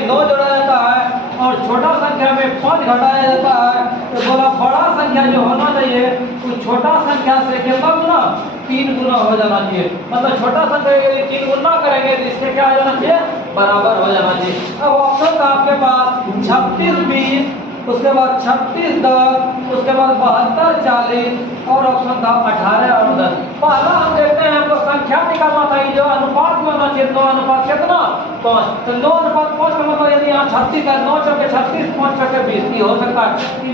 में 9 जोड़ा जाता है और छोटा संख्या में 5 घटाया जाता है, तो बोला बड़ा संख्या जो होना चाहिए वो छोटा संख्या से कितना गुना 3 गुना हो जाना चाहिए। मतलब छोटा संख्या यदि 3 गुना करेंगे तो इसके क्या हो जाना चाहिए, बराबर हो जाना चाहिए। अब ऑप्शन था आपके पास 36 20, उसके बाद 36 10, उसके बाद 72 40 और ऑप्शन था 18 और 10। पहला हम देखते हैं हमको संख्या निकालना था जो अनुपात में होना चाहिए, 9 अनुपात कितना 5, तो 9 अनुपात 5 का मतलब यदि यहाँ 36 है 9 चौके 36 5 चौके 20 हो सकता है,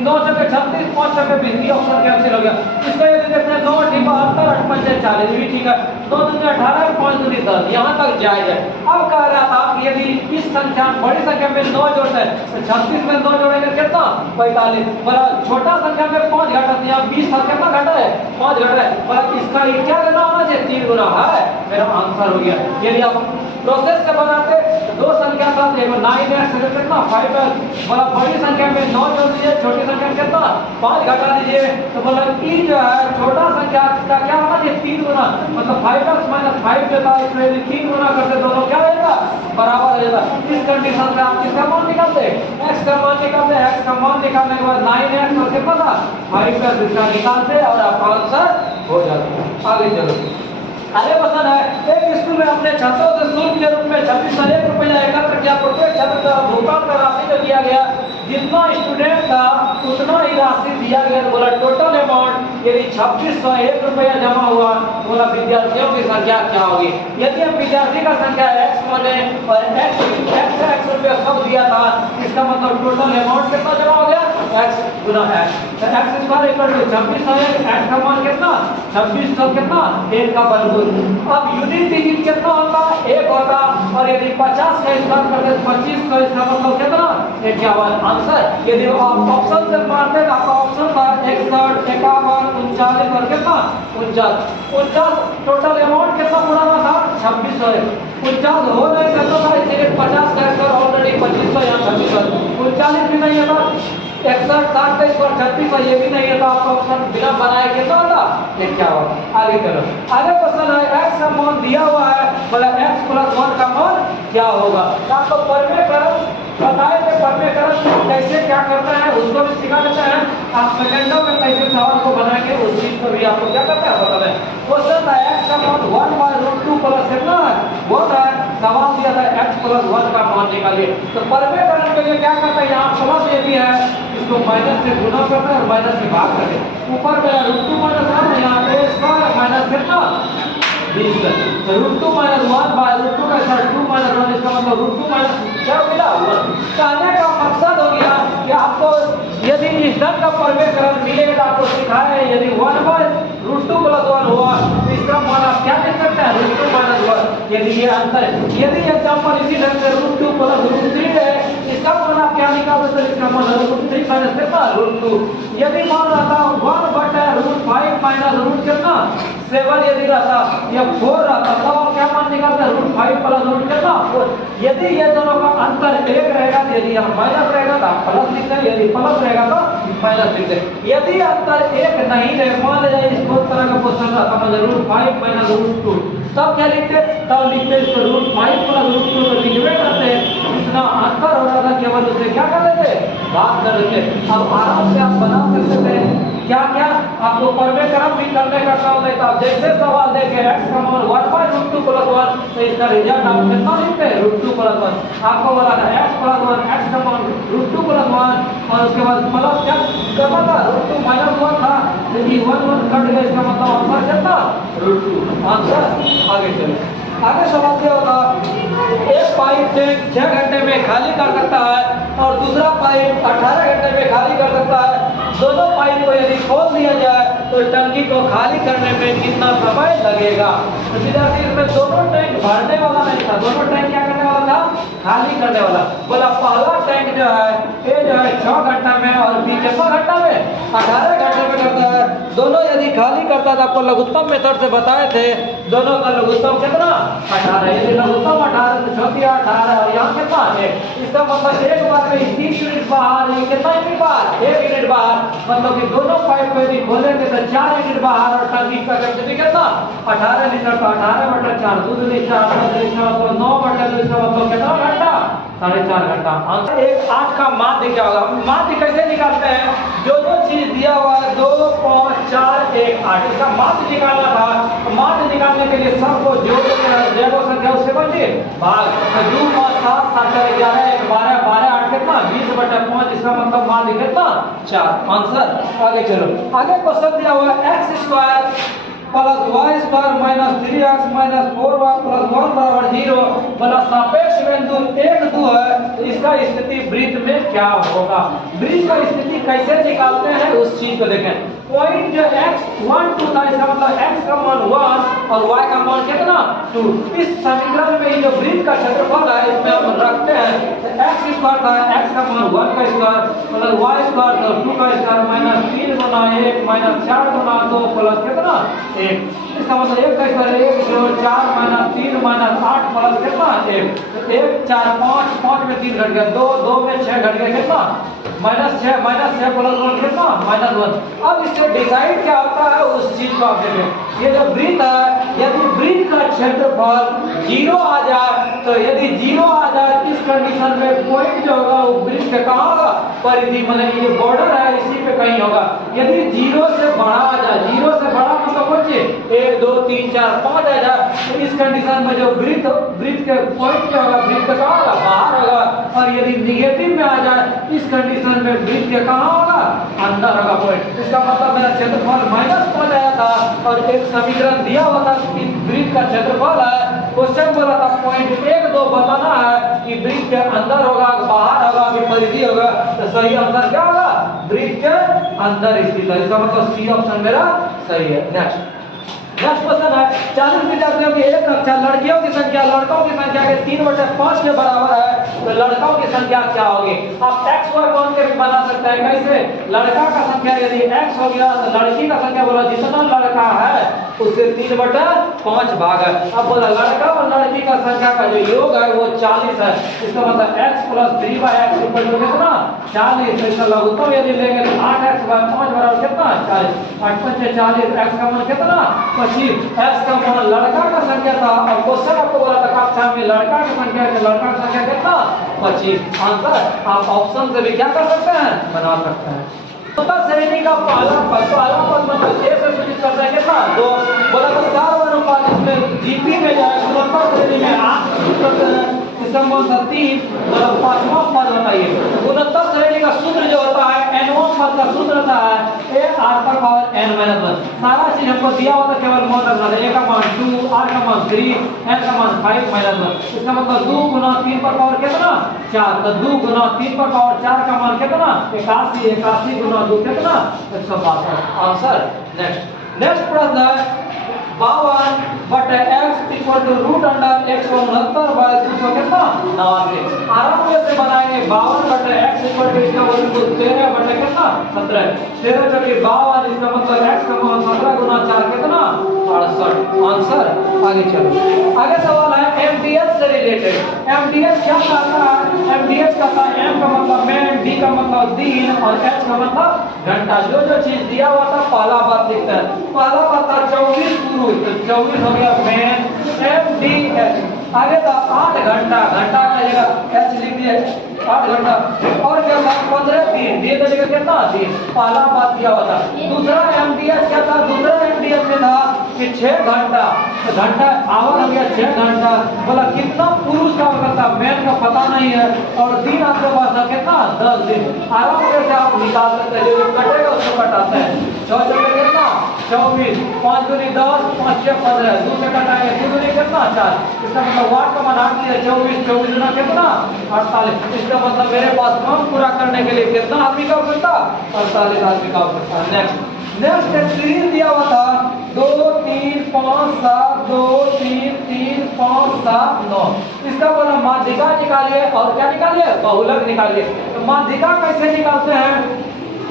9 चौके 36 5 चौके 20 ऑप्शन कैंसिल हो गया। इसको यदि देखते हैं 9 ठीक 72 8 5 40 भी ठीक है, 2 दूनी 18 5 दूनी 10 यहाँ तक जायज है। अब कह रहा था कि यदि इस संख्या बड़ी संख्या में 9 जोड़ते हैं तो 36 में 9 जोड़ेंगे कितना 45, बोला छोटा संख्या में 5 घटा दिया 20 था कितना घटा है 5 घटा है, बोला इसका ये क्या करना होना चाहिए 3 गुना है, मेरा आंसर हो गया। यदि आप प्रोसेस से बनाते तो दो संख्या था देखो 9x कितना 5x, बोला बड़ी संख्या में 9 जोड़ दीजिए छोटी संख्या में कितना 5 घटा दीजिए, तो बोला ई जो है छोटा संख्या का क्या होना चाहिए 3 गुना, मतलब 5x - 5 जो था इसमें यदि 3 गुना करते दोनों क्या रहेगा बराबर हो जाता। इस कंडीशन में आप किसका मान निकालते x का मान निकालते, x का मान निकालने के बाद 9x और कितना था 5x इसका निकालते और आपका आंसर हो जाता। आगे चलो आगे क्वेश्चन है एक स्कूल में अपने छात्रों से शुल्क के रूप में 2601 रुपया एकत्र किया, प्रत्येक छात्र का भुगतान का राशि जो दिया गया जितना स्टूडेंट था उतना ही राशि दिया गया, तो बोला टोटल अमाउंट यदि 2601 रुपया जमा हुआ तो बोला विद्यार्थियों की संख्या क्या होगी। यदि हम विद्यार्थी का संख्या x माने और x रुपया सब दिया था इसका मतलब टोटल अमाउंट कितना जमा हो गया x गुना x, तो x square equal to 2601, x का मान कितना 26 सौ कितना 1 का वर्गमूल। अब यूनिट डिजिट कितना होता 1 होता और यदि 50 का स्क्वायर करते 2500 इसका मतलब कितना 51 आंसर। यदि आप ऑप्शन से मारते तो आपका ऑप्शन था 61 51 39 और कितना 49 टोटल अमाउंट कितना पुराना था 2600 49 हो नहीं सकता था इसलिए 50 का स्क्वायर ऑलरेडी 2500 यहाँ 2600 39 भी नहीं था 61 60 का स्क्वायर 3600 ये भी नहीं था, आपका ऑप्शन बिना बनाए कितना होता 51। आगे चलो आगे क्वेश्चन है x का मान दिया हुआ है, बोला x + 1 का मान क्या होगा। आपको परमेकरण बताए थे परमेकरण कैसे क्या करना है उसको भी सिखा देते हैं, आप सेकंडों में कैसे सवाल को बना के उस चीज को भी आपको क्या करते हैं बता दें। क्वेश्चन था x का मान 1/√2 प्लस कितना है वो था सवाल दिया था x + 1 का मान निकालिए, तो परमेकरण के लिए क्या करते हैं यहाँ प्लस ये भी है इसको माइनस से गुना करते हैं और माइनस से भाग करते हैं, ऊपर मेरा √2 माइनस 1 यहाँ a² माइनस कितना 20 √2 - 1/√2 का सर 2 - 1 इसका मतलब √2 - क्या मिला 1। कहने का मकसद हो गया कि आपको यदि इस ढंग का परमेकरण मिलेगा तो आपको सिखाया यदि 1/√2 + 1 हुआ तो इसका मान आप क्या लिख सकते हैं √2 - 1, यदि ये अंतर है। यदि एग्जांपल इसी ढंग से √2 + √3 है इसका मान आप क्या निकाल सकते हैं इसका मान √3 - कितना √2। यदि मान रहता 1/√5 - √, कितना 7 यदि रहता या 4 रहता तब आप क्या मान निकालते हैं √5 + √, कितना 4। यदि ये दोनों का अंतर 1 रहेगा यदि यहाँ माइनस रहेगा तो आप प्लस लिखते हैं, यदि प्लस रहेगा तो माइनस लिखते हैं। यदि अंतर 1 नहीं रहे मान लीजिए इस बहुत तरह का क्वेश्चन रहता मतलब √5 - √2 तब क्या लिखते तब लिखते इसको √5 + √2 को डिवाइड करते इतना अंतर हो रहा था केवल उसे क्या कर देते भाग कर देते। अब आराम से आप बना सकते थे क्या क्या आपको परमेकरण भी करने का काम नहीं था। जैसे सवाल देखे x का मान 1/√2 + 1 तो इसका रिजल्ट आप कितना लिखते हैं √2 + 1। आपको बोला था x + 1 x का मान √2 + 1 और उसके बाद प्लस क्या करना था √2 - 1 था यदि 1 1 कट गया इसका मतलब आंसर कितना √2 आंसर। आगे चलो आगे सवाल क्या होता एक पाइप टैंक 6 घंटे में खाली कर सकता है और दूसरा पाइप 18 घंटे में खाली कर सकता है। दोनों पाइप को यदि खोल दिया जाए तो टंकी को खाली करने में कितना समय लगेगा। तो विद्यार्थी इसमें दोनों टैंक भरने वाला नहीं था, दोनों टैंक क्या करने वाला था खाली करने वाला। बोला पहला टैंक जो है ये जो है 6 घंटा में और बी कितना घंटा में 18 घंटे में करता है। दोनों यदि खाली करता था आपको लघुत्तम मेथड से बताए थे दोनों का लघुत्तम कितना 18, यदि लघुत्तम 18 तो चौथी 18 और यहाँ कितना 1। इसका मतलब एक बार में 3 यूनिट बाहर ये कितना यूनिट बाहर 1 यूनिट बाहर, मतलब कि दोनों पाइप को यदि खोलेंगे तो 4 यूनिट बाहर और टंकी का कैपेसिटी कितना 18 लीटर तो 18/4 दूध लीटर 9/2 इसका मतलब कितना घंटा 4.5 घंटा। आंसर 1 8 का माध्य क्या होगा? माध्य कैसे निकालते हैं? जो चीज दिया हुआ है 2 5 4 1 8, इसका माध्य निकालना था। तो माध्य निकालने के लिए सबको जोड़ देखो संख्या उससे बचे भाग। 2 5 7 7 11 1 12 12 8 कितना 20/5, इसका मतलब माध्य कितना 4। आंसर। आगे चलो, आगे क्वेश्चन दिया हुआ है x² plus y square minus 3x minus 4y plus 1 बराबर 0 बड़ा सापेक्ष बिंदु 1 2 है, इसका स्थिति वृत्त में क्या होगा? वृत्त का स्थिति कैसे निकालते हैं उस चीज को देखें। पॉइंट जो x 1 2 था, इसका मतलब x का मान 1 और y का मान कितना 2। इस समीकरण में ये जो वृत्त का क्षेत्रफल है इसमें हम रखते हैं तो x स्क्वायर था, x का मान 1 का स्क्वायर प्लस y स्क्वायर तो 2 का स्क्वायर माइनस 3 गुना 1 माइनस 4 गुना 2 प्लस कितना 1। इसका मतलब 1 का स्क्वायर 1 जो 4 माइनस 3 माइनस 8 प्लस कितना 1। 1 4 5 5 में 3 घट गया, 2 2 में 6 घट गया, कितना -6 प्लस 1 कितना -1। अब इससे डिसाइड क्या होता है उस चीज को आप देखें। ये जो वृत्त है, यदि वृत्त का क्षेत्रफल 0 आ जाए तो यदि 0 आ जाए इस कंडीशन में पॉइंट जो होगा वो वृत्त के कहाँ होगा? परिधि, मतलब ये बॉर्डर है इसी पे कहीं होगा। यदि 0 से बड़ा आ जाए, 0 से बड़ा मतलब बच्चे 1 2 3 4 5 आ जाए तो इस कंडीशन में जो वृत्त के पॉइंट क्या होगा? वृत्त कहाँ होगा? बाहर होगा। और यदि निगेटिव में आ जाए इस कंडीशन में वृत्त के कहाँ होगा? अंदर होगा पॉइंट। इसका मतलब मेरा क्षेत्रफल -5 आया था और एक समीकरण दिया हुआ था कि वृत्त का क्षेत्रफल है। क्वेश्चन बोला था पॉइंट 1 2 बताना है कि वृत्त के अंदर होगा बाहर होगा कि परिधि होगा, तो सही आंसर क्या होगा? वृत्त के अंदर स्थित है। इसका मतलब सी ऑप्शन मेरा सही है। नेक्स्ट क्वेश्चन है 40 विद्यार्थियों की एक कक्षा, लड़कियों की संख्या लड़कों की संख्या के 3/5 के बराबर है तो लड़कों की संख्या क्या होगी? आप x y कौन के भी बना सकते हैं। कैसे? लड़का का संख्या यदि x हो गया तो लड़की का संख्या बोला जितना लड़का है उससे 3/5 भाग है। अब बोला लड़का और लड़की का संख्या का जो योग है वो 40 है। इसका मतलब x प्लस 3/x कितना 40। इसका लघुत्तम यदि लेंगे तो 8x / 5 बराबर कितना 40। 8 5 40, x का मान कितना 25। x का मान लड़का का संख्या था और क्वेश्चन आपको बोला था कक्षा में लड़का की संख्या है, लड़का की संख्या कितना 25। आंसर आप ऑप्शन से भी क्या कर सकते हैं? बना सकते हैं। श्रेणी का पहला पद मतलब ए से सूचित करता है कितना 2। बोला तो 4 अनुपात इसमें जीपी में जाए श्रेणी में 8 सूचित करते हैं, इसका मतलब 3 मतलब 5वां पद बताइए। गुणोत्तर श्रेणी का सूत्र जो होता है n1 पद का सूत्र होता है a r पर पावर n - 1। सारा चीज हमको दिया हुआ था, केवल मान रखना था। a का मान 2, r का मान 3, n का मान 5 - 1। इसका मतलब 2 गुना 3 पर पावर कितना 4, तो 2 गुना 3 पर पावर 4 का मान कितना 81। 81 गुना 2 कितना 162। आंसर। नेक्स्ट प्रश्न है 52/x = √x 69/200 कितना 89। आराम से बनाएंगे 52/x = इसका वैल्यू 13/कितना 17। 13 × 52 इसका मतलब x का मान 17 गुना 4 कितना 68। आंसर। आगे चलो, आगे सवाल है mdh से रिलेटेड। mdh क्या कहता है? mdh कहता है m का मतलब मैन, d का मतलब दिन और h का मतलब घंटा। जो चीज दिया हुआ था पहला बात लिखते हैं। पहला बात था 24 पुरुष, तो 24 हो गया मैन mdh। आगे था 8 घंटा, घंटा का जगह h लिख दिए 8 घंटा। और क्या था 15 दिन, दिन का जगह कितना दिन। पहला बात दिया हुआ था। दूसरा mdh क्या था? दूसरा mdh में था कि 6 घंटा, तो घंटा आवर हो गया 6 घंटा। बोला कितना पुरुष का करता मैन का पता नहीं है और दिन आपके पास है कितना 10 दिन। आराम से आप निकाल सकते हैं, जो कटेगा उसको कटाते हैं। 6 जगह कितना 24, 5 दूनी 10, 5 6 15, 2 से कटाएंगे 2 दूनी कितना 4। इसका मतलब वाट का मान 8 दिया 24, 24 गुना कितना 48। इसका मतलब मेरे पास काम पूरा करने के लिए कितना आदमी का आवश्यकता 48 आदमी का आवश्यकता है। नेक्स्ट एक सीरीज दिया हुआ था 2 3 5 7 2 3 3 5 7 9। इसका बोला माध्यिका निकालिए और क्या निकालिए बहुलक निकालिए। तो माध्यिका कैसे निकालते हैं?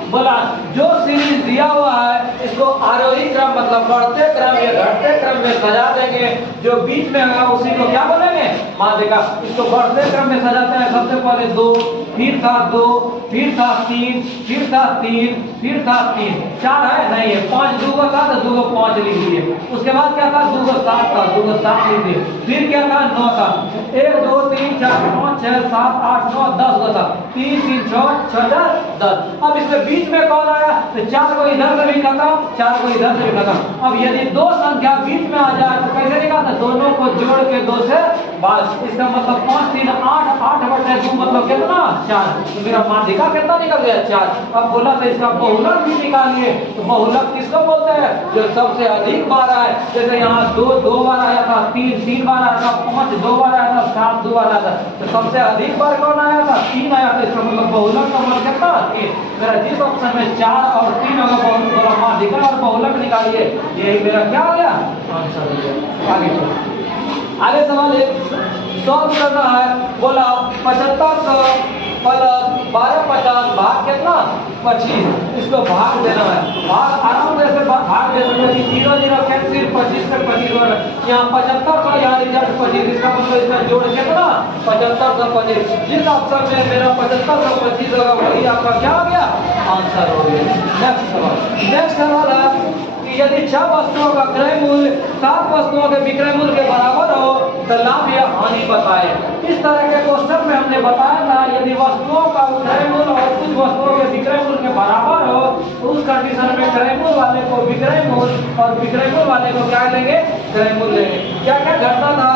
बोला जो सीरीज दिया हुआ है इसको आरोही क्रम मतलब बढ़ते क्रम या घटते क्रम में सजा देंगे। जो बीच में होगा उसी को क्या बोलेंगे माध्यिका। इसको बढ़ते क्रम में सजाते हैं। सबसे पहले 2, फिर था 2, फिर था 3, फिर था 3, फिर था 3, 4 है नहीं है, 5 2 का था तो 2 को 5 लिख दिए। उसके बाद क्या था 2 को 7 था, 2 को 7 लिख दिए। फिर क्या था 9 था, 1 2 3 4 5 6 7 8 9 10 का था, 3 3 6 6 4 10। अब इसमें बीच में कौन आया तो 4 को इधर से भी खत्म, 4 को इधर से भी खत्म। अब यदि दो संख्या बीच में आ जाए तो कैसे निकालते, दोनों को जोड़ के 2 से बस, इसका मतलब 5 3 8, 8 बटे 2 मतलब कितना 4, तो मेरा माध्यिका कितना निकल गया 4। अब बोला तो इसका बहुलक भी निकालिए, तो बहुलक किसको बोलते हैं, जो सबसे अधिक बार आए। जैसे यहाँ 2 2 बार आया था, 3 3 बार आया था, 5 2 बार आया था, 7 2 बार आया था, तो सबसे अधिक बार कौन आया था 3 आया था। इसका मतलब बहुलक का मतलब कितना 3। मेरा जिस ऑप्शन में 4 और 3 होगा माध्यिका और बहुलक निकालिए, यही मेरा क्या हो गया आंसर हो गया। आगे सवाल एक सॉल्व करना है। बोला 7500 प्लस 1250 भाग कितना 25, इसको भाग देना है। भाग आराम से भाग दे सकते हैं, 0 0 कैंसिल, 25 से 25 हो रहा है। यहाँ 7500 यहाँ रिजल्ट 25, इसका मतलब इसका जोड़ कितना 7525। जिस ऑप्शन में मेरा 7525 होगा वही आपका क्या हो गया आंसर हो गया। नेक्स्ट सवाल है कि यदि 6 वस्तुओं का क्रय मूल्य 7 वस्तुओं के विक्रय मूल्य के बराबर हो तो लाभ या हानि बताएं। इस तरह के क्वेश्चन में हमने बताया था यदि वस्तुओं का क्रय मूल्य और कुछ वस्तुओं के विक्रय मूल्य के बराबर हो तो उस कंडीशन में क्रय मूल्य वाले को विक्रय मूल्य और विक्रय मूल्य वाले को क्या लेंगे क्रय मूल्य लेंगे। क्या क्या घटना था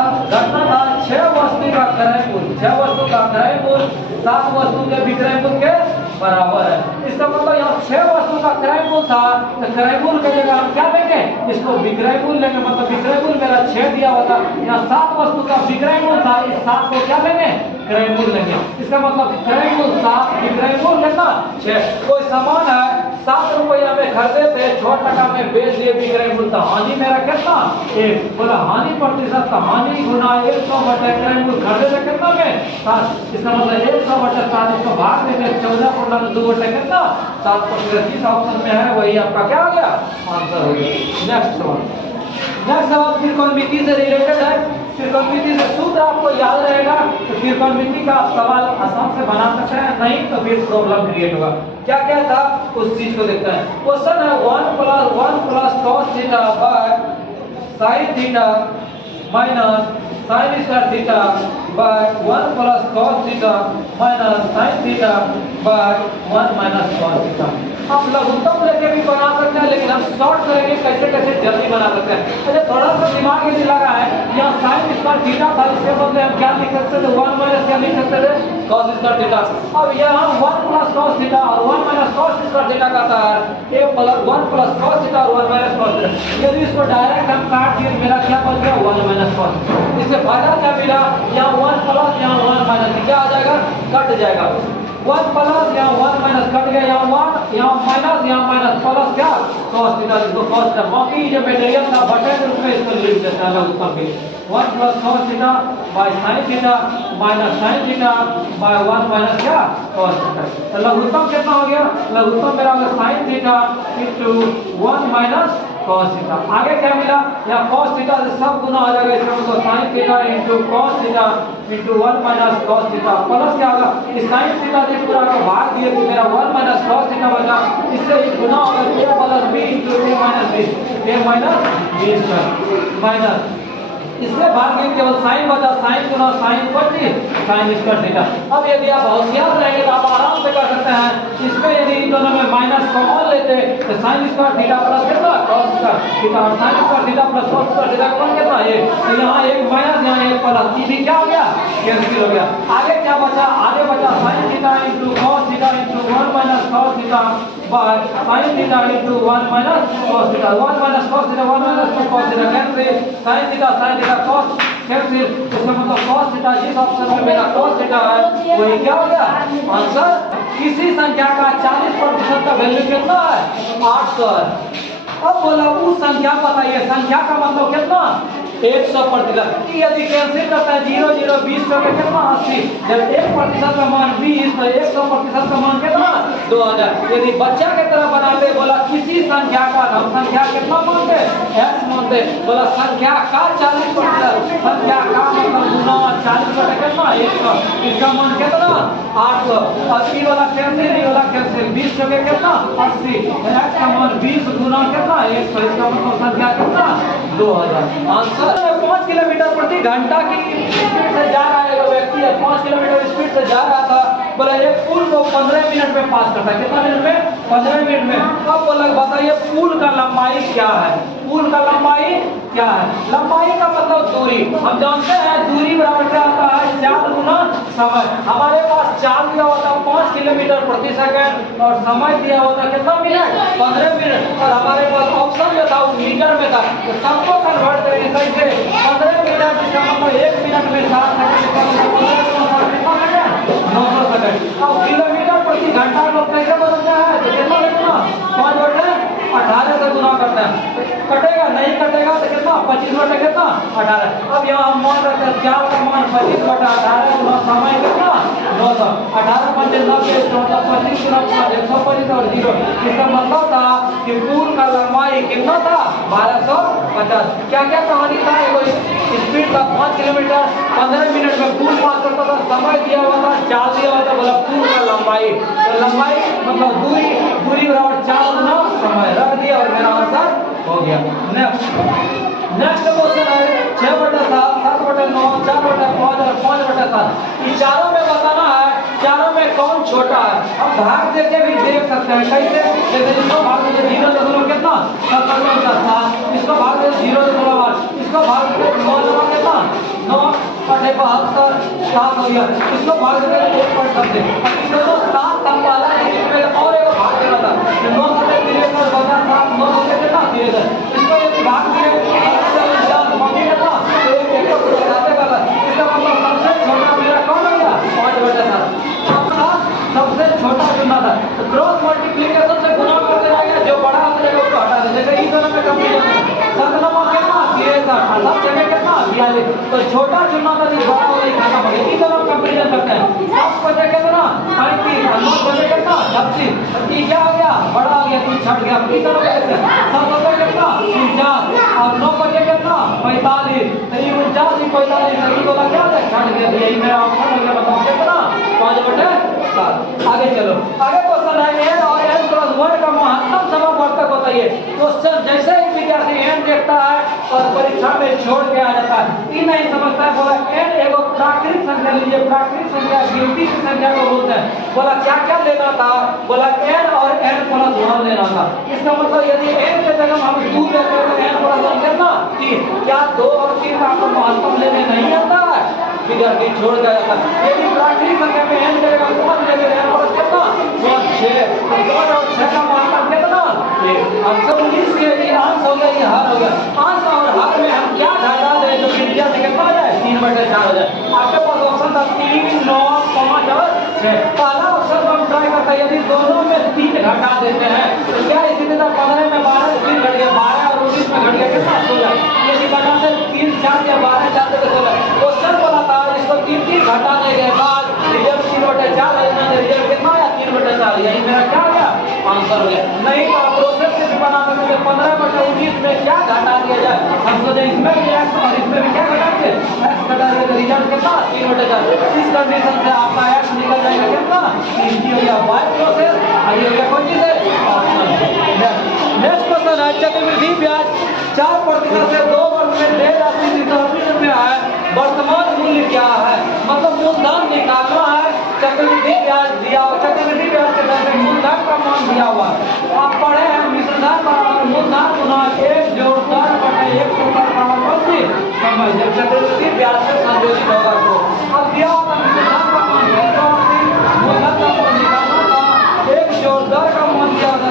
6 वस्तु का क्रय मूल्य, 6 वस्तु का क्रय मूल्य 7 वस्तु के विक्रय मूल्य के बराबर है। इसका मतलब यहाँ 6 वस्तु का क्रय मूल्य था तो क्रय मूल्य की जगह हम क्या लेंगे इसको विक्रय मूल्य लेंगे, मतलब विक्रय मूल्य मेरा 6 दिया हुआ था, यहाँ 7 वस्तु का विक्रय मूल्य था, इस 7 को क्या लेंगे क्रय मूल्य लेंगे। इसका मतलब क्रय मूल्य 7 विक्रय मूल्य कितना 6। कोई सामान है 7 रुपया में खरीदे थे 6 टका में बेच दिए विक्रय मूल्य, तो हानि मेरा कितना 1। बोला हानि प्रतिशत का हानि गुना 100 बटे क्रय मूल्य खरीदे थे कितना में 7, इसका मतलब 100 बटे 7, इसको भाग देंगे 14 2 बटे कितना 7%। जिस ऑप्शन में है वही आपका क्या हो गया आंसर हो गया। नेक्स्ट सवाल त्रिकोणमिति से रिलेटेड है। त्रिकोणमिति से सूत्र आपको याद रहेगा तो त्रिकोणमिति का सवाल आसान से बना सकते हैं, नहीं तो फिर प्रॉब्लम क्रिएट होगा। क्या क्या था उस चीज को देखते हैं। क्वेश्चन है 1 + cos theta by sin theta minus sin square theta by 1 + cos theta minus sin theta by 1 - cos theta. हम लघुत्तम लेके भी बना सकते हैं, लेकिन हम शॉर्ट करेंगे कैसे कैसे जल्दी बना सकते हैं। अच्छा थोड़ा सा दिमाग यदि लगा है यहाँ sin स्क्वायर थीटा था, इसके बदले हम क्या लिख सकते थे 1 - क्या लिख सकते थे cos स्क्वायर थीटा। अब यहाँ 1 + cos थीटा और 1 - cos स्क्वायर थीटा का था 1 + cos थीटा और 1 - cos थीटा। यदि इसको डायरेक्ट हम काट दिए मेरा क्या बच गया 1 - cos। इससे फायदा क्या मिला, यहाँ 1 प्लस यहाँ 1 - क्या आ जाएगा कट जाएगा, 1 प्लस यहाँ 1 - कट गया, यहाँ 1 यहाँ माइनस यहाँ माइनस प्लस क्या cos थीटा, इसको cos थीटा। बाकी जो मटेरियल था बटे के रूप में इसको लिख देते हैं लघुत्तम के 1 + cos theta by sin theta minus sin theta by 1 - क्या cos थीटा। तो लघुत्तम कितना हो गया, लघुत्तम मेरा होगा sin theta into 1 - cos theta. आगे क्या मिला, यहाँ cos थीटा से सब गुना हो जाएगा, इसका मतलब sin theta into cos theta into 1 - cos theta plus क्या होगा इस sin थीटा से पूरा को भाग दिए तो मेरा 1 - cos थीटा बचा, इससे ही गुना होगा a + b into a - b, a - b square minus इससे भाग में केवल sin बचा, sin गुना sin बची sin स्क्वायर थीटा। अब यदि आप होशियार रहेंगे तो आप आराम से कर सकते हैं, इसमें यदि इन दोनों में माइनस कॉमन लेते तो sin स्क्वायर थीटा प्लस कितना cos स्क्वायर थीटा और sin square theta plus cos square theta का कितना ये, तो यहाँ एक माइनस यहाँ एक प्लस, ये भी क्या हो गया कैंसिल हो गया। आगे क्या बचा, आगे बचा sin theta into cos theta into 1 - cos theta by sin theta into 1 - cos theta, 1 - cos theta 1 - cos theta cancel, sin theta cos cancel, इसका मतलब cos थीटा जिस ऑप्शन में मेरा cos थीटा है वही क्या हो गया आंसर। किसी संख्या का 40% का वैल्यू कितना है 800 है। अब बोला उस संख्या बताइए, संख्या का मतलब कितना 100%। यदि कैंसिल करता है 0 0 20 का कितना 80, जब 1% का मान 20 तो 100% का मान कितना 2000। यदि बच्चा की तरह बनाते बोला किसी संख्या का, हम संख्या कितना मानते x मानते, बोला संख्या का 40%, संख्या का मतलब गुना 40% कितना 100, इसका मान कितना 800। 80 वाला कैंसिल, ये वाला कैंसिल, 20 का कितना 80, x का मान 20 गुना कितना 100, इसका मतलब संख्या कितना 2000। आंसर 5 किलोमीटर प्रति घंटा की स्पीड से जा रहा है व्यक्ति, 5 किलोमीटर स्पीड से जा रहा था, बोला एक पुल को 15 मिनट में पास करता है, कितना मिनट में 15 मिनट में। अब बोला बताइए पुल का लंबाई क्या है, पुल का लंबाई क्या है। लंबाई का मतलब दूरी, हम जानते हैं दूरी बराबर क्या होता है 4 गुना समय। हमारे पास 4 दिया होता है 5 किलोमीटर प्रति सेकंड और समय दिया होता है कितना मिनट 15 मिनट, और हमारे पास ऑप्शन में था मीटर में था, तो सबको कन्वर्ट करेंगे कैसे 15 मिनट, इसका मतलब 1 मिनट में 60 सेकंड, 900 सेकंड। अब किलोमीटर प्रति घंटा को कैसे बदलता है, तो कितना लिखना 5/18 से गुना करते हैं, कटेगा नहीं कटेगा तो कितना 25/18 कितना 18। अब यहाँ हम मान रखते हैं 4 का मान 25/18 गुना समय कितना 900, 18 पंचे 90, 25 गुना 5 125 और 0। इसका मतलब था कि पुल का लंबाई कितना था 1250। क्या क्या कहानी था, स्पीड था 5 किलोमीटर 15 मिनट में पुल पास करता था, समय दिया हुआ था 4 दिया हुआ था, बोला पुल का लंबाई, तो लंबाई मतलब दूरी, दूरी बराबर 4 गुना समय रख दिया और मेरा आंसर हो गया। नेक्स्ट क्वेश्चन है 6/7, 7/9, 4/5 और 5/7। इन चारों में बताना है चारों में कौन छोटा है। हम भाग देके भी देख सकते हैं कैसे, जैसे इसको भाग दे 0 कितना 7, इसको भाग दे 0.8, इसको भाग दे 9 कितना 9/72 7 हो गया, इसको भाग दे 1.7, दोनों 7 का पहला डिजिट और एक भाग देना था 9/53 बचा 7, 9 हो गया कितना 13, इसको एक भाग दिए बाकी कितना तो एक को बताते वाला, इसका मतलब सबसे छोटा मेरा कौन हो गया 5/7, सबसे छोटा चुना था। तो क्रॉस मल्टीप्लिकेशन से गुना करते रहेंगे, जो बड़ा हो जाएगा उसको हटा देंगे, जैसे ई दोनों में कंपैरिजन 7 कितना 63, 7 जगह कितना 42, तो छोटा चुना था जो बड़ा हो जाएगा खत्म हो गया, ई दोनों कंपैरिजन करते हैं। 7 बजे कितना 35, 9 बजे कितना 36, ई क्या आ गया बड़ा आ गया 3 छट गया, ई दोनों कैसे 7 बजे कितना 49 और 9 बजे कितना 45, तो ई 49 ई 45, ई वाला क्या है छट गया, यही मेरा ऑप्शन हो गया, मतलब कितना 5/7। आगे चलो, आगे क्वेश्चन है n और n + 1 का महत्तम समवर्तक बताइए। क्वेश्चन जैसे ही विद्यार्थी n देखता है और परीक्षा में छोड़ के आ जाता है, ये नहीं समझता है, बोला n एगो प्राकृतिक संख्या लीजिए, प्राकृतिक संख्या गिनती की संख्या को बोलते हैं, बोला क्या क्या लेना था, बोला n और n + 1 लेना था। इसका मतलब यदि n के जगह हम 2 लेते हैं तो n + 1 कितना 3, क्या 2 और 3 का आपको महत्तम लेने नहीं आता है, विद्यार्थी छोड़ के जाता है। यदि प्राकृतिक संख्या में n जगह 1 लेते हैं n + कितना 6, 1 और 6 का महत्तम कितना 1, आंसर 19 के लिए अंश हो गया, ये हर हो गया। अंश और हर में हम क्या घटा दें जो कि नीचे से कितना हो जाए 3/4 हो जाए। आपके पास ऑप्शन था 3, 9, 5 और 6। पहला ऑप्शन को हम ट्राई करते हैं, यदि दोनों में 3 घटा देते हैं तो क्या इसी तरह 15 में 12 3 घट गया, 12 और 19 में घट गया कितना 16, यदि घटा से 3 4 या 12 4 से 16। क्वेश्चन बोला था इसको 3 घटाने के बाद रिजल्ट 3/4 है, रिजल्ट कितना आया 3/4, यही मेरा क्या हो गया आंसर हो गया। नहीं तो आप प्रोसेस से भी बना सकते हैं, 15/19 में क्या घटा दिया जाए, हम सोचे इसमें भी x और इसमें भी क्या घटाएंगे x घटा दिया, रिजल्ट कितना 3/4। इस कंडीशन से आपका x निकल जाएगा कितना 3 हो गया बाय प्रोसेस, आइए हो गया कौन चीज है ऑप्शन। नेक्स्ट क्वेश्चन है चक्रवृद्धि ब्याज 4% से 2 वर्ष में 1,80 रुपया है, वर्तमान मूल्य क्या है, मतलब मूलधन निकालना है, चक्रवृद्धि ब्याज दिया हुआ, चक्रवृद्धि ब्याज के दर में मूलधन का मान दिया हुआ है। आप पढ़े हैं मिश्रधन बराबर मूलधन गुना 1 + 10/1 टोटल पावर कौन सी समझ, जब चक्रवृद्धि ब्याज से संयोजित होगा तो अब दिया हुआ मिश्रधन का मान 280, मूलधन का मान निकालना था 1 + 10 का मान दिया था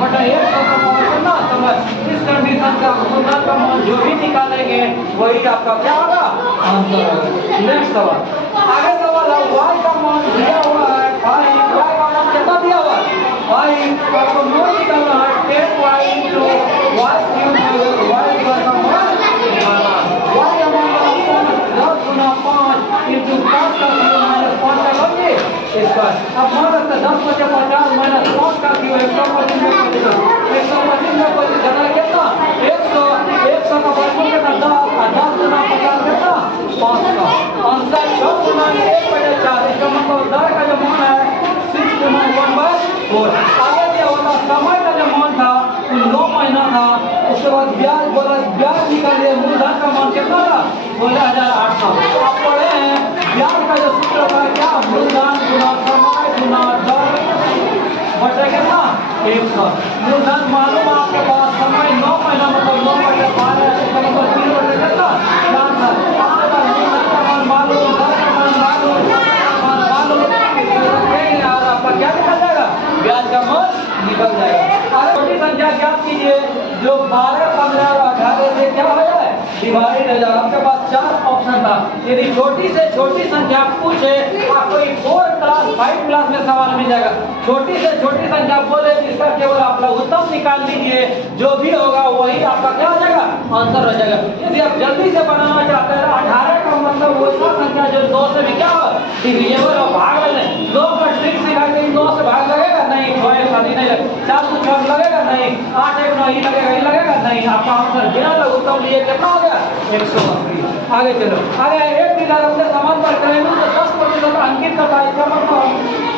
4/1 टोटल पावर कितना समझ। इस कंडीशन का मूलधन का मान जो भी निकालेंगे वही आपका क्या होगा आंसर होगा। नेक्स्ट सवाल, आगे सवाल है y का मान दिया हुआ है 5, y का मान कितना दिया हुआ है 5, आपको मान निकालना है 10y × y³ y का मान निकालना है। 50 का माइनस 5 का करिए इसका। अब मान सकते 10 बचे 50 माइनस 5 का क्यों 125 में पॉजिटिव 125 में पॉजिटिव जनरल कितना 100 का वर्गमूल कितना 10 गुना 50 कितना 5 का आंसर 6 गुना 1/4 इसका मतलब दर का जो मान है 6 गुना 1/4। आगे क्या होता समय का जो मान था 9 महीना था। उसके बाद ब्याज बोला ब्याज निकालिए मूलधन का मान कितना था 16,800। आप पढ़े हैं ब्याज का जो सूत्र था क्या मूलधन गुना समय गुना दर बटे कितना 100। मूलधन मालूम आपके पास समय 9 महीना मतलब 9/12 इसका मतलब 3 बटे कितना 4 था। आपका मूलधन का मान मालूम दर का मान मालूम समय का मान मालूम रखेंगे और आपका क्या निकल जाएगा ब्याज का मान निकल जाएगा। अरे छोटी संख्या ज्ञात कीजिए जो 12, 15 और 18 से क्या हो जाए डिवाइड हो जाए। आपके पास 4 ऑप्शन था। यदि छोटी से छोटी संख्या पूछे आपको 4 क्लास 5 क्लास में सवाल मिल जाएगा। छोटी से छोटी संख्या बोले इसका केवल आप लघुत्तम निकाल लीजिए जो भी होगा वही आपका क्या हो जाएगा आंसर हो जाएगा। यदि आप जल्दी से बनाना चाहते हैं 18 का मतलब वैसा संख्या जो 2 से भी क्या हो डिविजिबल और भाग ले 2 का ट्रिक सिखा के 2 से भाग लगेगा नहीं 2 एक साथ ही नहीं लगेगा 4 से 6 लगेगा नहीं 8 एक 9 ही लगेगा ही लगेगा नहीं। आपका आंसर बिना लघुत्तम लिए कितना हो गया 180। आगे चलो आगे एक डीलर अपने सामान पर क्रयमूल्य को 10% अंकित करता है। इसका मतलब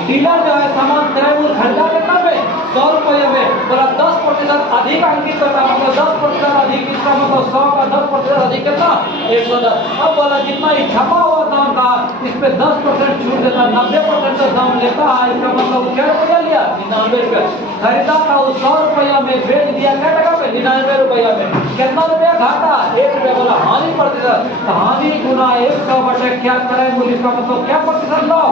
डीलर जो है सामान क्रयमूल्य खरीदा कितना में 100 रुपये में बोला 10% अधिक अंकित करता मतलब 10% अधिक इसका मतलब 100 का 10% अधिक कितना 110। अब बोला जितना ही छपा हुआ दाम था इस पे 10% छूट देता 90% का दाम लेता है। इसका मतलब क्या रुपया लिया 99 रुपया खरीदा था उस 100 रुपया में बेच दिया क्या टका पे 99 रुपया में कितना रुपया घाटा 1 रुपया। बोला हानि प्रतिशत तो हानि गुना 100 बटे क्या करें मूल्य इसका मतलब क्या प्रतिशत लो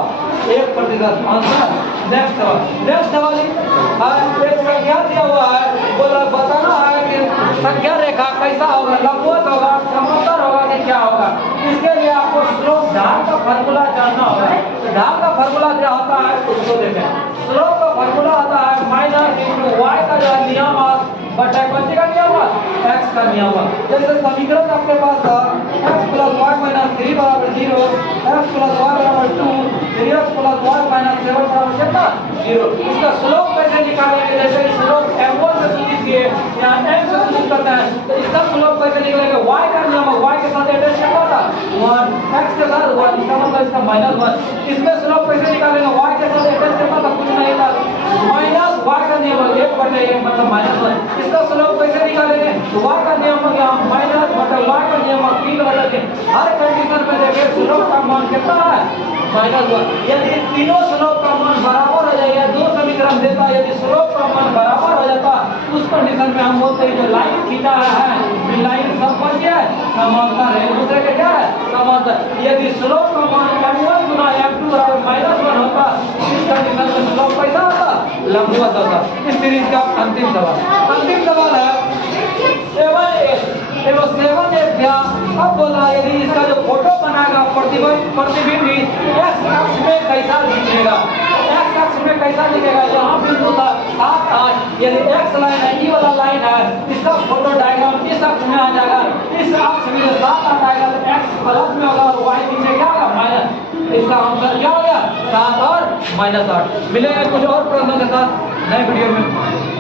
1%। आंसर नेक्स्ट सवाल एक संख्या दिया हुआ है बोला बताना है कि संख्या रेखा कैसा होगा लंबवत होगा समांतर होगा कि क्या होगा। इसके लिए आपको स्लोप ढाल का फार्मूला जानना होगा। ढाल का फार्मूला क्या होता है उसको देखें। स्लोप का फार्मूला आता है माइनस इंटू वाई का जो नियम बटा कौन सी का नियम एक्स का नियम। जैसे समीकरण आपके पास था x प्लस वाई माइनस 3 बराबर 0 x प्लस वाई बराबर 2 3x प्लस वाई माइनस 7 बराबर कितना 0। इसका स्लोप कैसे निकालेंगे जैसे स्लोप m1 से सूचित किए यहाँ m से सूचित करते हैं तो इसका स्लोप कैसे निकलेगा y का नियम y के साथ एड्रेस क्या था 1 x के साथ 1 इसका मतलब इसका -1। इसमें स्लोप कैसे निकालेंगे y के साथ एड्रेस कितना था कुछ नहीं था माइनस y का नियम 1/1 मतलब -1। इसका स्लोप कैसे निकालेंगे y का नियम हो गया माइनस बटा y का नियम 3/3। हर कंडीशन में देखिए स्लोप का मान कितना है -1। यदि तीनों स्लोप का मान बराबर हो जाएगा दो समीकरण देता है यदि स्लोप का मान बराबर हो जाता उस कंडीशन में हम बोलते हैं जो लाइन खींचा है लाइन सब बन गया समांतर है एक दूसरे के क्या है समांतर। यदि स्लोप का मान m1 गुना m2 बराबर -1 होता इस कंडीशन में स्लोप कैसा होता लंबवत होता। इस सीरीज का अंतिम सवाल है 7 क्या। अब बोला यदि इसका जो फोटो बनाएगा प्रतिबिंब x अक्ष में कैसा दिखेगा x अक्ष में कैसा दिखेगा यहाँ बिंदु था 7 8 यदि x लाइन है ये वाला लाइन है इसका फोटो डायग्राम इस अक्ष में आ जाएगा। इस अक्ष में 7 8 आएगा तो x प्लस में होगा और y नीचे क्या होगा माइनस। इसका आंसर क्या हो गया 7 और -8। मिलेंगे कुछ और प्रश्नों के साथ नए वीडियो में।